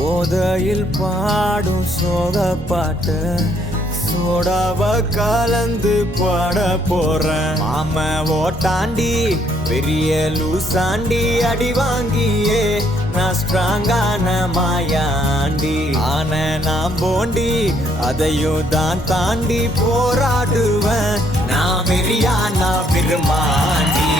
போதையில் பாடும் சோக பாட்டு சோடாவ கலந்து பாட போறேன். மாம ஓட்டாண்டி பெரிய லூசாண்டி அடி வாங்கியே நான் ஸ்ட்ராங்கான மாயாண்டி ஆன நான் போண்டி அதையும் தான் தாண்டி போராடுவேன். நான் வெறியா நான் பெருமாண்டி.